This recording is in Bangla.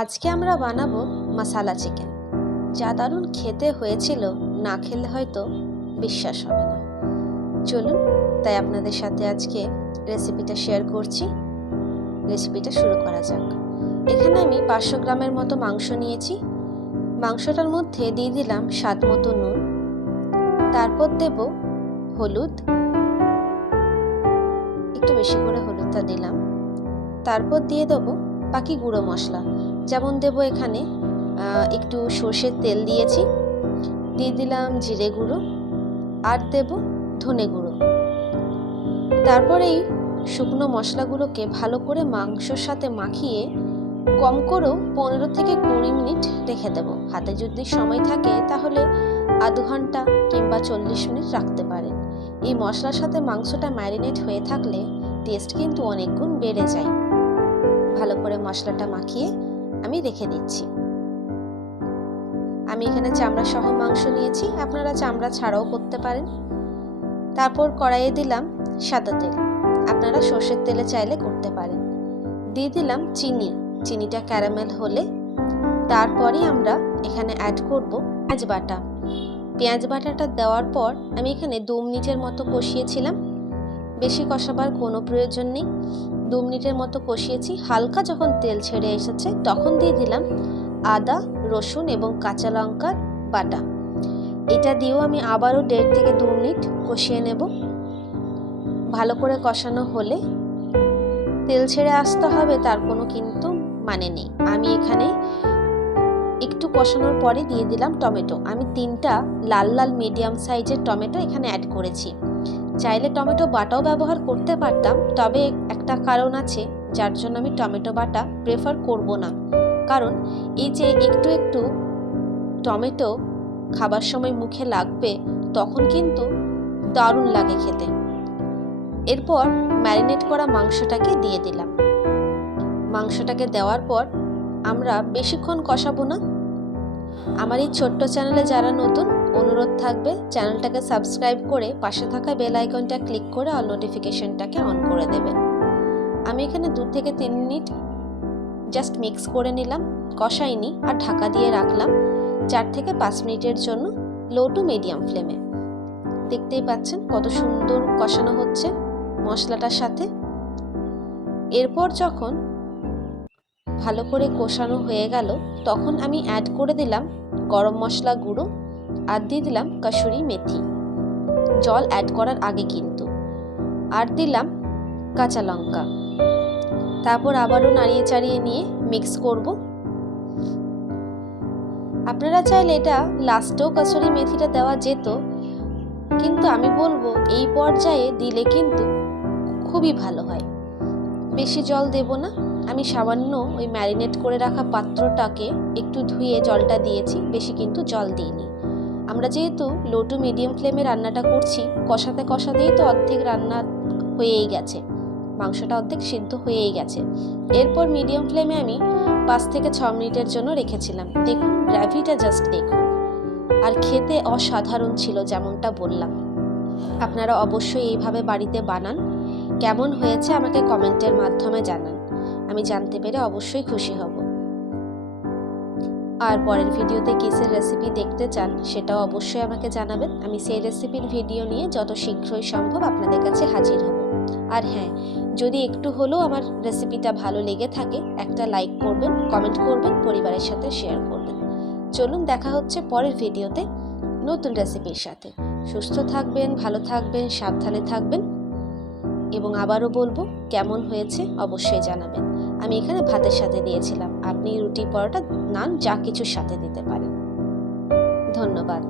আজকে আমরা বানাবো মশালা চিকেন। যা দারুণ খেতে হয়েছিল, না খেলে হয়তো বিশ্বাস হবে না। চলুন, তাই আপনাদের সাথে আজকে রেসিপিটা শেয়ার করছি। রেসিপিটা শুরু করা যাক। এখানে আমি পাঁচশো গ্রামের মতো মাংস নিয়েছি। মাংসটার মধ্যে দিয়ে দিলাম স্বাদ মতো নুন। তারপর দেব হলুদ। একটু বেশি করে হলুদটা দিলাম। তারপর দিয়ে দেবো বাকি গুঁড়ো মশলা। যেমন দেব এখানে একটু সর্ষের তেল দিয়েছি, দিয়ে দিলাম জিরে গুঁড়ো, আর দেব ধনে গুঁড়ো। তারপর এই শুকনো মশলাগুলোকে ভালো করে মাংসর সাথে মাখিয়ে কম করেও পনেরো থেকে কুড়ি মিনিট রেখে দেবো। হাতে যদি সময় থাকে তাহলে আধ ঘণ্টা কিংবা চল্লিশ মিনিট রাখতে পারেন। এই মশলার সাথে মাংসটা ম্যারিনেট হয়ে থাকলে টেস্ট কিন্তু অনেক গুণ বেড়ে যায়। ভালো করে মশলাটা মাখিয়ে আমি রেখে দিচ্ছি আমি এখানে চামড়া সহ মাংস নিয়েছি, আপনারা চামড়া ছাড়াও করতে পারেন। তারপর কড়াইয়ে দিলাম সাদা তেল, আপনারা সর্ষের তেলে চাইলে করতে পারেন। দিয়ে দিলাম চিনি, চিনিটা ক্যারামেল হলে। তারপরে আমরা এখানে অ্যাড করব পেঁয়াজ বাটা। পেঁয়াজ বাটাটা দেওয়ার পর আমি এখানে দু মিনিটের মতো কষিয়েছিলাম। বেশি কষাবার কোনো প্রয়োজন নেই। দু মিনিটের মতো কষিয়েছি। হালকা যখন তেল ছেড়ে এসেছে, তখন দিয়ে দিলাম আদা, রসুন এবং কাঁচা লঙ্কার বাটা। এটা দিয়েও আমি আবারও দেড় থেকে দু মিনিট কষিয়ে নেব। ভালো করে কষানো হলে তেল ছেড়ে আসতে হবে, তার কোনো কিন্তু মানে নেই। আমি এখানে একটু কষানোর পরে দিয়ে দিলাম টমেটো। আমি তিনটা লাল লাল মিডিয়াম সাইজের টমেটো এখানে অ্যাড করেছি। চাইলে টমেটো বাটাও ব্যবহার করতে পারতাম, তবে একটা কারণ আছে, যার জন্য আমি টমেটো বাটা প্রেফার করব না। কারণ এই যে একটু একটু টমেটো খাবার সময় মুখে লাগবে, তখন কিন্তু দারুণ লাগে খেতে। এরপর ম্যারিনেট করা মাংসটাকে দিয়ে দিলাম। মাংসটাকে দেওয়ার পর আমরা বেশিক্ষণ কষাবো না। আমার এই ছোট্ট চ্যানেলে যারা নতুন অনুরোধ থাকবে, চ্যানেলটাকে সাবস্ক্রাইব করে পাশে থাকা বেল আইকনটা ক্লিক করে অল নোটিফিকেশনটাকে অন করে দেবেন আমি এখানে দু থেকে তিন মিনিট জাস্ট মিক্স করে নিলাম, কষাইনি আর ঢাকা দিয়ে রাখলাম চার থেকে পাঁচ মিনিটের জন্য লো টু মিডিয়াম ফ্লেমে। দেখতেই পাচ্ছেন কত সুন্দর কষানো হচ্ছে মশলাটার সাথে। এরপর যখন ভালো করে কষানো হয়ে গেল, তখন আমি অ্যাড করে দিলাম গরম মশলা গুঁড়ো। আর দিয়ে দিলাম কাসুরি মেথি। জল অ্যাড করার আগে কিন্তু। আর দিলাম কাঁচা লঙ্কা। তারপর আবারও নাড়িয়ে চাড়িয়ে নিয়ে মিক্স করব। আপনারা চাইলে এটা লাস্টেও কাসুরি মেথিটা দেওয়া যেত, কিন্তু আমি বলব এই পর্যায়ে দিলে কিন্তু খুবই ভালো হয়। বেশি জল দেব না। আমি সামান্য ওই ম্যারিনেট করে রাখা পাত্রটাকে একটু ধুয়ে জলটা দিয়েছি, বেশি কিন্তু জল দিইনি। আমরা যেহেতু লো টু মিডিয়াম ফ্লেমে রান্নাটা করছি, কষাতে কষাতেই তো অর্ধেক রান্না হয়েই গেছে। মাংসটা অর্ধেক সিদ্ধ হয়েই গেছে। এরপর মিডিয়াম ফ্লেমে আমি পাঁচ থেকে ছ মিনিটের জন্য রেখেছিলাম। দেখুন গ্র্যাভিটা জাস্ট দেখুন। আর খেতে অসাধারণ ছিল যেমনটা বললাম। আপনারা অবশ্যই এইভাবে বাড়িতে বানান। কেমন হয়েছে আমাকে কমেন্টের মাধ্যমে জানান। আমি জানতে পেরে অবশ্যই খুশি হব। আর পরের ভিডিওতে কিসের রেসিপি দেখতে চান, সেটাও অবশ্যই আমাকে জানাবেন। আমি সেই রেসিপির ভিডিও নিয়ে যত শীঘ্রই সম্ভব আপনাদের কাছে হাজির হব। আর হ্যাঁ যদি একটু হলেও আমার রেসিপিটা ভালো লেগে থাকে, একটা লাইক করবেন কমেন্ট করবেন, পরিবারের সাথে শেয়ার করবেন। চলুন দেখা হচ্ছে পরের ভিডিওতে নতুন রেসিপির সাথে। সুস্থ থাকবেন, ভালো থাকবেন, সাবধানে থাকবেন। এবং আবারও বলব, কেমন হয়েছে অবশ্যই জানাবেন। আমি এখানে ভাতের সাথে দিয়েছিলাম। আপনি রুটি, পরোটা, নান, যা কিছুর সাথে দিতে পারেন। ধন্যবাদ।